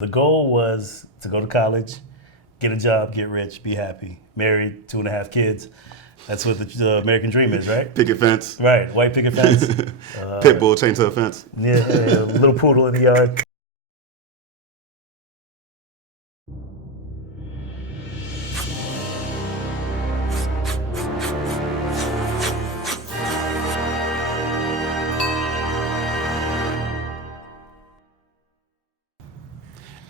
The goal was to go to college, get a job, get rich, be happy, married, 2.5 kids. That's what the American dream is, right? Picket fence. Right, white picket fence. Pit bull chained to a fence. Yeah, a little poodle in the yard.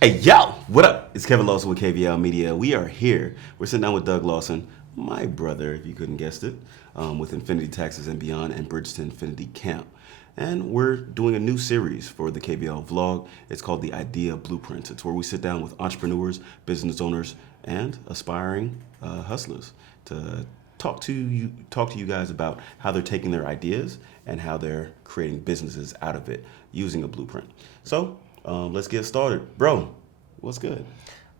Hey, yo, what up? It's Kevin Lawson with KVLmedia. We are here. We're sitting down with Doug Lawson, my brother, if you couldn't guess it, with Infinity Taxes and Beyond and Bridge to Infinity Camp. And we're doing a new series for the KVL vlog. It's called The Idea Blueprint. It's where we sit down with entrepreneurs, business owners, and aspiring hustlers to talk to you guys about how they're taking their ideas and how they're creating businesses out of it using a blueprint. So let's get started. Bro, what's good?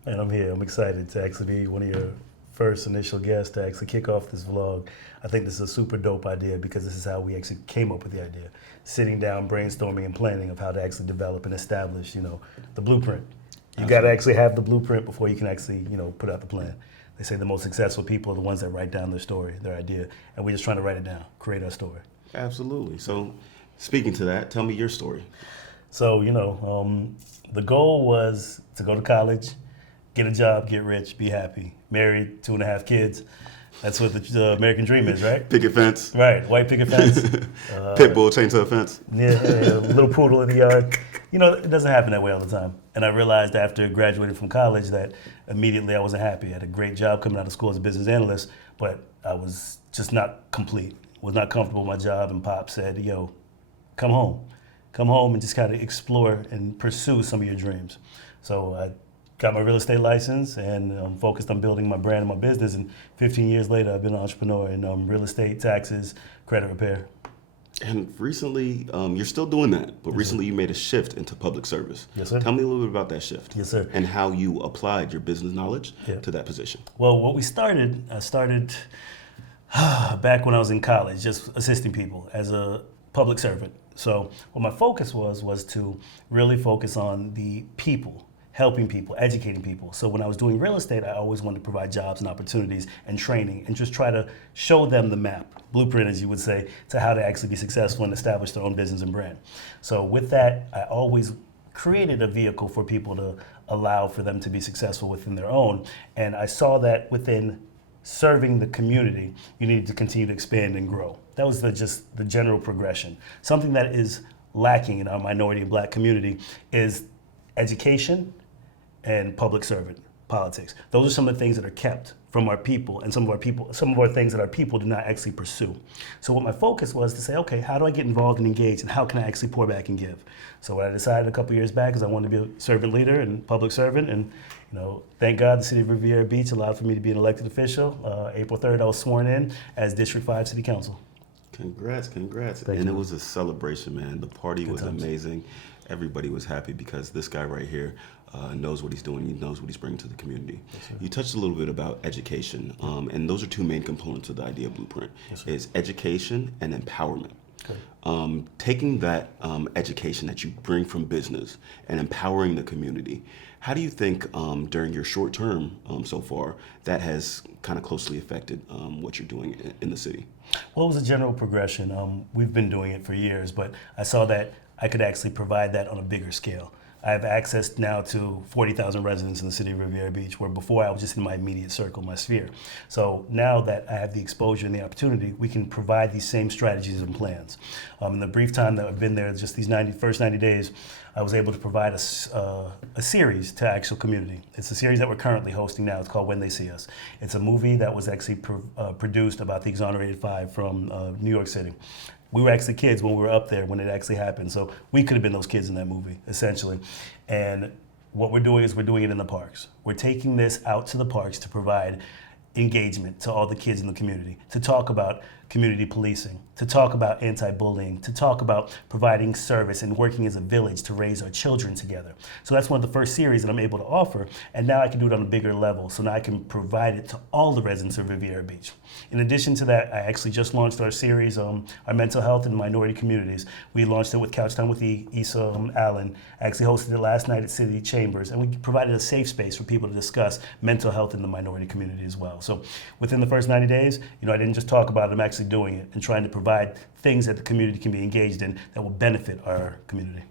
And I'm here. I'm excited to actually be one of your first initial guests to actually kick off this vlog. I think this is a super dope idea because this is how we actually came up with the idea. Sitting down, brainstorming, and planning of how to actually develop and establish, the blueprint. You got to actually have the blueprint before you can actually, put out the plan. They say the most successful people are the ones that write down their story, their idea, and we're just trying to write it down, create our story. Absolutely. So speaking to that, tell me your story. So, the goal was to go to college, get a job, get rich, be happy, married, 2.5 kids. That's what the American dream is, right? Picket fence. Right, white picket fence. Pit bull chained to a fence. Yeah, a little poodle in the yard. It doesn't happen that way all the time. And I realized after graduating from college that immediately I wasn't happy. I had a great job coming out of school as a business analyst, but I was just not complete. Was not comfortable with my job, and Pop said, yo, come home. Come home and just kind of explore and pursue some of your dreams. So I got my real estate license and focused on building my brand and my business. And 15 years later, I've been an entrepreneur in real estate, taxes, credit repair. And recently, you're still doing that, but Yes, recently sir. you made a shift into public service. Yes, sir. Tell me a little bit about that shift. Yes, sir. And how you applied your business knowledge Yeah. to that position. Well, I started back when I was in college, just assisting people as a public servant. So what my focus was to really focus on the people, helping people, educating people. So when I was doing real estate, I always wanted to provide jobs and opportunities and training and just try to show them the map, blueprint as you would say, to how to actually be successful and establish their own business and brand. So with that, I always created a vehicle for people to allow for them to be successful within their own. And I saw that within serving the community, you needed to continue to expand and grow. That was just the general progression. Something that is lacking in our minority and black community is education and public servant politics. Those are some of the things that are kept from our people and some of our things that our people do not actually pursue. So what my focus was to say, okay, how do I get involved and engaged and how can I actually pour back and give? So what I decided a couple years back is I wanted to be a servant leader and public servant, and thank God the city of Riviera Beach allowed for me to be an elected official. April 3rd, I was sworn in as District 5 City Council. Congrats. Thank And you. it was a celebration, man. The party Good was times. amazing. Everybody was happy because this guy right here knows what he's doing. He knows what he's bringing to the community. Yes, sir. You touched a little bit about education, and those are two main components of the Idea Blueprint. Yes, sir. Is education and empowerment. Okay. Taking that education that you bring from business and empowering the community, how do you think during your short term so far that has kind of closely affected what you're doing in the city? Well, it was a general progression. We've been doing it for years, but I saw that I could actually provide that on a bigger scale. I have access now to 40,000 residents in the city of Riviera Beach, where before I was just in my immediate circle, my sphere. So now that I have the exposure and the opportunity, we can provide these same strategies and plans. In the brief time that I've been there, just these first 90 days, I was able to provide a series to actual community. It's a series that we're currently hosting now. It's called When They See Us. It's a movie that was actually produced about the Exonerated Five from New York City. We were actually kids when we were up there when it actually happened. So we could have been those kids in that movie, essentially. And what we're doing is we're doing it in the parks. We're taking this out to the parks to provide engagement to all the kids in the community, to talk about community policing, to talk about anti-bullying, to talk about providing service and working as a village to raise our children together. So that's one of the first series that I'm able to offer, and now I can do it on a bigger level, so now I can provide it to all the residents of Riviera Beach. In addition to that, I actually just launched our series, our mental health in minority communities. We launched it with Couch Time with Issa Allen. I actually hosted it last night at City Chambers, and we provided a safe space for people to discuss mental health in the minority community as well. So within the first 90 days, I didn't just talk about it, I'm actually doing it and trying to provide things that the community can be engaged in that will benefit our community.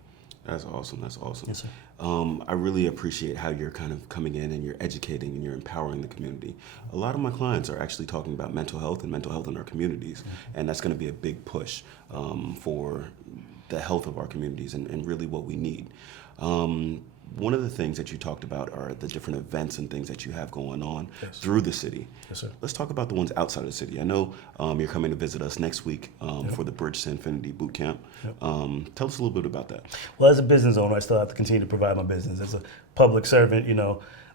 That's awesome. That's awesome. Yes, sir. I really appreciate how you're kind of coming in and you're educating and you're empowering the community. A lot of my clients are actually talking about mental health and mental health in our communities, and that's going to be a big push for the health of our communities and really what we need. One of the things that you talked about are the different events and things that you have going on through the city. Yes, sir. Let's talk about the ones outside of the city. I know you're coming to visit us next week for the Bridge to Infinity Boot Camp. Tell us a little bit about that. Well, as a business owner, I still have to continue to provide my business. As a public servant,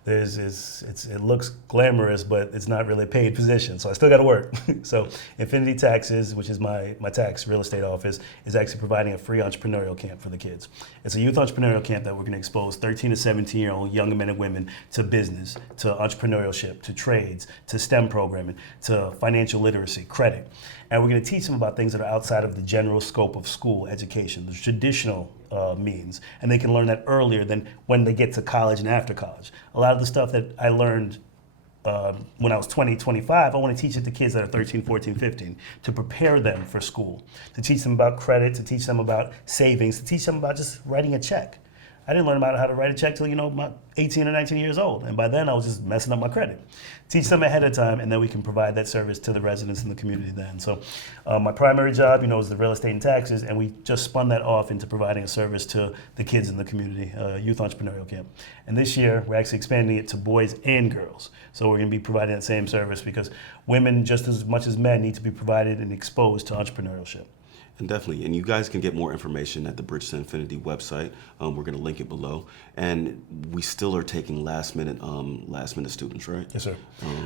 it looks glamorous, but it's not really a paid position. So I still got to work. So Infinity Taxes, which is my tax real estate office, is actually providing a free entrepreneurial camp for the kids. It's a youth entrepreneurial camp that we're going to expose 13 to 17-year-old young men and women to business, to entrepreneurship, to trades, to STEM programming, to financial literacy, credit. And we're going to teach them about things that are outside of the general scope of school education, the traditional means. And they can learn that earlier than when they get to college and after college. A lot of the stuff that I learned when I was 20, 25, I want to teach it to kids that are 13, 14, 15, to prepare them for school, to teach them about credit, to teach them about savings, to teach them about just writing a check. I didn't learn about how to write a check till, about 18 or 19 years old. And by then I was just messing up my credit. Teach them ahead of time, and then we can provide that service to the residents in the community then. So my primary job, is the real estate and taxes, and we just spun that off into providing a service to the kids in the community, youth entrepreneurial camp. And this year, we're actually expanding it to boys and girls. So we're gonna be providing that same service because women, just as much as men, need to be provided and exposed to entrepreneurship. And definitely, and you guys can get more information at the Bridge to Infinity website. We're going to link it below, and we still are taking last minute students, right? Yes, sir.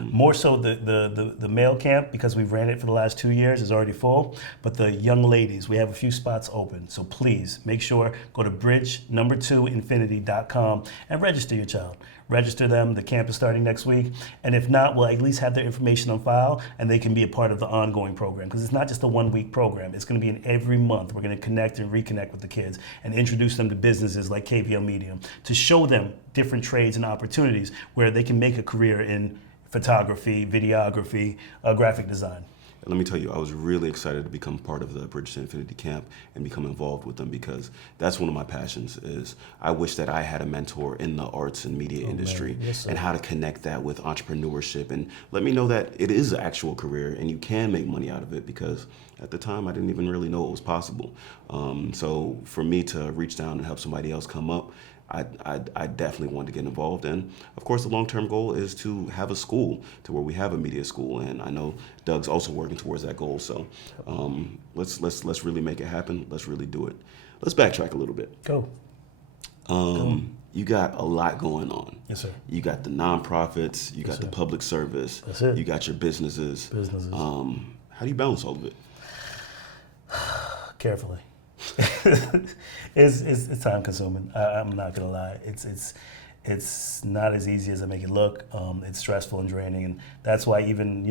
More so the male camp, because we've ran it for the last 2 years, is already full. But the young ladies, we have a few spots open. So please make sure go to bridge2infinity.com and register your child. Register them. The camp is starting next week. And if not, we'll at least have their information on file and they can be a part of the ongoing program. Because it's not just a 1 week program. It's going to be in every month. We're going to connect and reconnect with the kids and introduce them to businesses like KVLmedia to show them different trades and opportunities where they can make a career in photography, videography, graphic design. Let me tell you, I was really excited to become part of the Bridge to Infinity camp and become involved with them because that's one of my passions. Is I wish that I had a mentor in the arts and media industry and how to connect that with entrepreneurship and let me know that it is an actual career and you can make money out of it because at the time I didn't even really know it was possible. So for me to reach down and help somebody else come up, I definitely want to get involved. And of course, the long-term goal is to have a school to where we have a media school. And I know Doug's also working towards that goal. So let's really make it happen. Let's really do it. Let's backtrack a little bit. Go. You got a lot going on. Yes, sir. You got the nonprofits. You got the public service. That's it. You got your businesses. How do you balance all of it? Carefully. It's time consuming. I'm not gonna lie. It's not as easy as I make it look. It's stressful and draining, and that's why even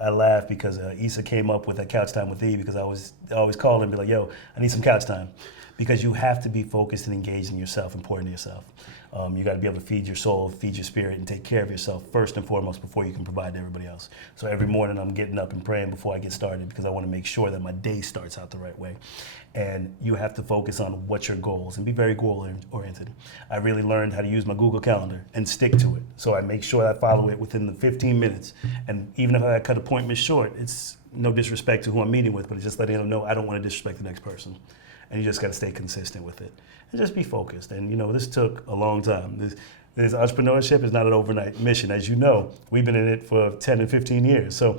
I laugh because Issa came up with a couch time with Eve because I always call him and be like, yo, I need some couch time, because you have to be focused and engaged in yourself, important to yourself. You got to be able to feed your soul, feed your spirit, and take care of yourself first and foremost before you can provide to everybody else. So every morning I'm getting up and praying before I get started because I want to make sure that my day starts out the right way. And you have to focus on what's your goals and be very goal-oriented. I really learned how to use my Google Calendar and stick to it. So I make sure I follow it within the 15 minutes. And even if I cut appointments short, it's no disrespect to who I'm meeting with, but it's just letting them know I don't want to disrespect the next person. And you just got to stay consistent with it and just be focused. And this took a long time. This entrepreneurship is not an overnight mission. As you know, we've been in it for 10 and 15 years. So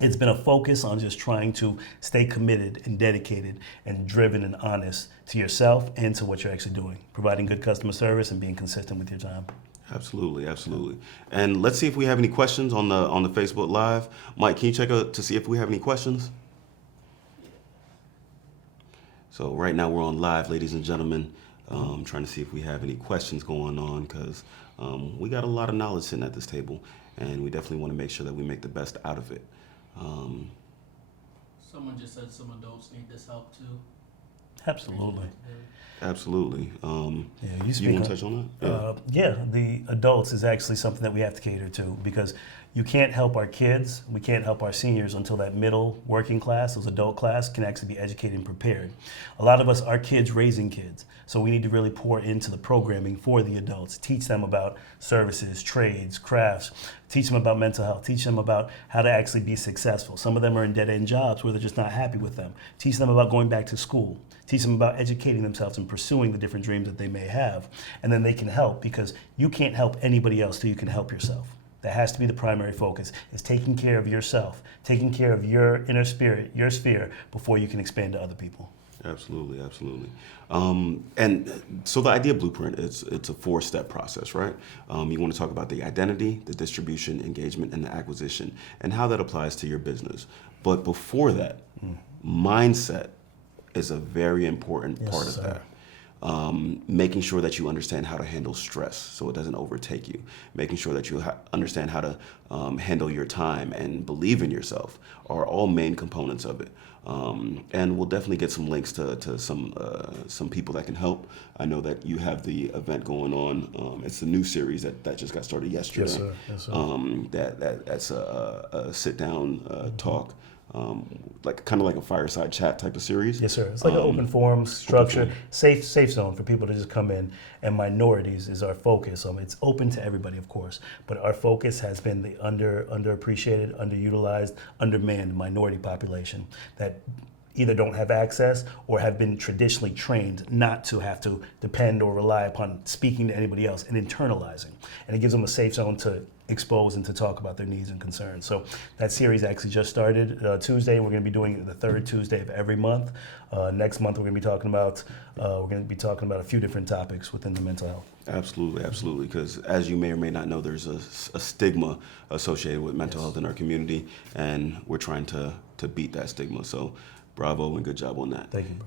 it's been a focus on just trying to stay committed and dedicated and driven and honest to yourself and to what you're actually doing, providing good customer service and being consistent with your time. Absolutely, absolutely. And let's see if we have any questions on the Facebook Live. Mike, can you check out to see if we have any questions? So right now we're on live, ladies and gentlemen, trying to see if we have any questions going on, because we got a lot of knowledge sitting at this table, and we definitely want to make sure that we make the best out of it. Someone just said some adults need this help too. Absolutely. Absolutely. Yeah, you want to touch on that? Yeah, the adults is actually something that we have to cater to, because you can't help our kids, we can't help our seniors until that middle working class, those adult class, can actually be educated and prepared. A lot of us are kids raising kids, so we need to really pour into the programming for the adults, teach them about services, trades, crafts, teach them about mental health, teach them about how to actually be successful. Some of them are in dead-end jobs where they're just not happy with them. Teach them about going back to school. Teach them about educating themselves and pursuing the different dreams that they may have. And then they can help, because you can't help anybody else till you can help yourself. That has to be the primary focus, is taking care of yourself, taking care of your inner spirit, your sphere, before you can expand to other people. Absolutely, absolutely. And so the idea blueprint, it's a 4-step process, right? You want to talk about the identity, the distribution, engagement, and the acquisition, and how that applies to your business. But before that, mindset is a very important part of that. Making sure that you understand how to handle stress so it doesn't overtake you. Making sure that you understand how to handle your time and believe in yourself are all main components of it. And we'll definitely get some links to some people that can help. I know that you have the event going on. It's a new series that just got started yesterday. Yes, sir. Yes, sir. That's a sit-down talk. Like kind of like a fireside chat type of series. Yes, sir. It's like an open forum structure, safe zone for people to just come in. And minorities is our focus. It's open to everybody, of course, but our focus has been the underappreciated, underutilized, undermanned minority population that either don't have access or have been traditionally trained not to have to depend or rely upon speaking to anybody else and internalizing. And it gives them a safe zone to expose and to talk about their needs and concerns. So that series actually just started Tuesday. We're going to be doing it the third Tuesday of every month. Next month we're going to be talking about a few different topics within the mental health. Absolutely, absolutely. Because as you may or may not know, there's a stigma associated with mental health in our community, and we're trying to beat that stigma. So bravo and good job on that. Thank you, bro.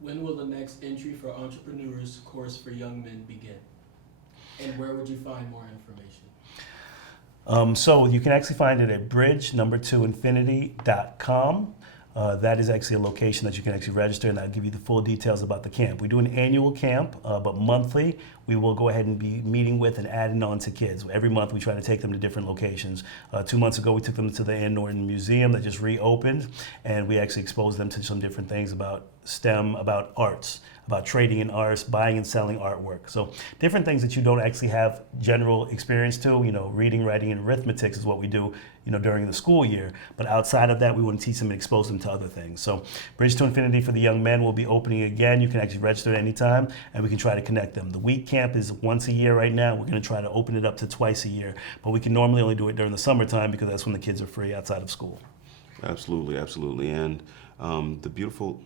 When will the next entry for entrepreneurs course for young men begin? And where would you find more information? So you can actually find it at bridge2infinity.com. That is actually a location that you can actually register, and I'll give you the full details about the camp. We do an annual camp, but monthly we will go ahead and be meeting with and adding on to kids. Every month we try to take them to different locations. 2 months ago we took them to the Ann Norton Museum that just reopened, and we actually exposed them to some different things about STEM, about arts, about trading in arts, buying and selling artwork. So different things that you don't actually have general experience to. Reading, writing, and arithmetic is what we do, during the school year. But outside of that, we want to teach them and expose them to other things. So Bridge to Infinity for the young men will be opening again. You can actually register at any time, and we can try to connect them. The week camp is once a year right now. We're going to try to open it up to twice a year, but we can normally only do it during the summertime because that's when the kids are free outside of school. Absolutely, absolutely. And the beautiful...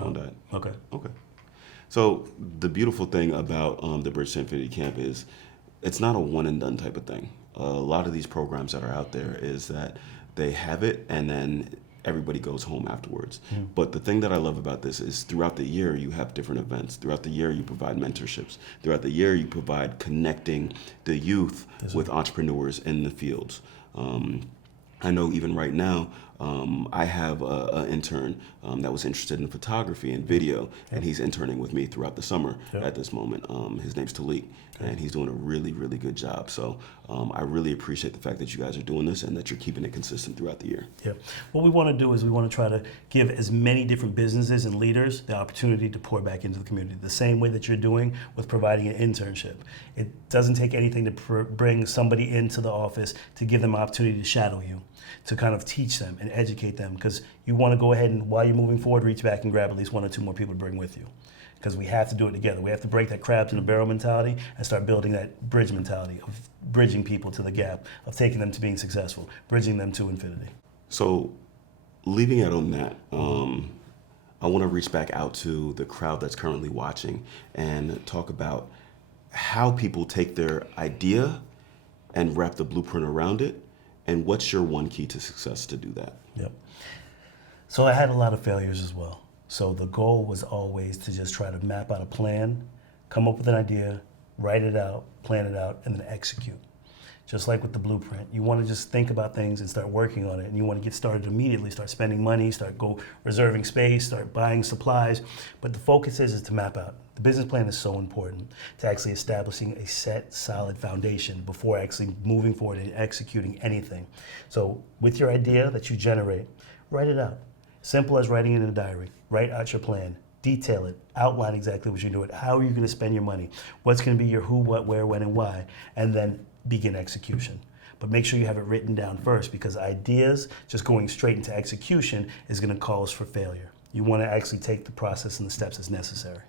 Okay. So the beautiful thing about the Bridge to Infinity Camp is it's not a one and done type of thing. A lot of these programs that are out there is that they have it and then everybody goes home afterwards. But the thing that I love about this is throughout the year you have different events. Throughout the year you provide mentorships. Throughout the year you provide connecting the youth with entrepreneurs in the fields. I know even right now, I have an intern that was interested in photography and video, and he's interning with me throughout the summer at this moment. His name's Talik, and he's doing a really, really good job. So I really appreciate the fact that you guys are doing this and that you're keeping it consistent throughout the year. Yeah. What we want to do is we want to try to give as many different businesses and leaders the opportunity to pour back into the community, the same way that you're doing with providing an internship. It doesn't take anything to bring somebody into the office to give them an opportunity to shadow you, to kind of teach them and educate them, because you want to go ahead and, while you're moving forward, reach back and grab at least 1 or 2 more people to bring with you. because we have to do it together. We have to break that crabs in a barrel mentality and start building that bridge mentality of bridging people to the gap, of taking them to being successful, bridging them to infinity. So, leaving it on that, I want to reach back out to the crowd that's currently watching and talk about how people take their idea and wrap the blueprint around it, and what's your one key to success to do that? Yep. So I had a lot of failures as well. So the goal was always to just try to map out a plan, come up with an idea, write it out, plan it out, and then execute. Just like with the blueprint, you want to just think about things and start working on it, and you want to get started immediately, start spending money, start reserving space, start buying supplies. But the focus is to map out. The business plan is so important to actually establishing a set, solid foundation before actually moving forward and executing anything. So with your idea that you generate, write it out. Simple as writing it in a diary. Write out your plan. Detail it. Outline exactly what you're doing. How are you going to spend your money? What's going to be your who, what, where, when, and why? And then begin execution. But make sure you have it written down first, because ideas just going straight into execution is going to cause for failure. You want to actually take the process and the steps as necessary.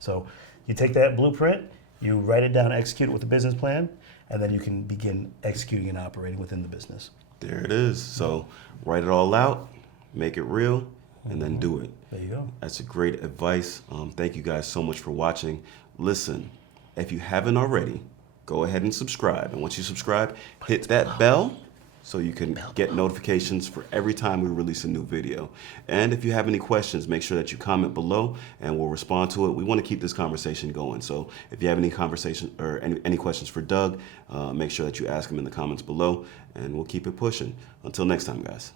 So you take that blueprint, you write it down, execute it with a business plan, and then you can begin executing and operating within the business. There it is. So write it all out, make it real, and then do it. There you go. That's a great advice. Thank you guys so much for watching. Listen, if you haven't already, go ahead and subscribe. And once you subscribe, hit that bell so you can get notifications for every time we release a new video. And if you have any questions, make sure that you comment below and we'll respond to it. We want to keep this conversation going. So if you have any conversation or any questions for Doug, make sure that you ask him in the comments below, and we'll keep it pushing. Until next time, guys.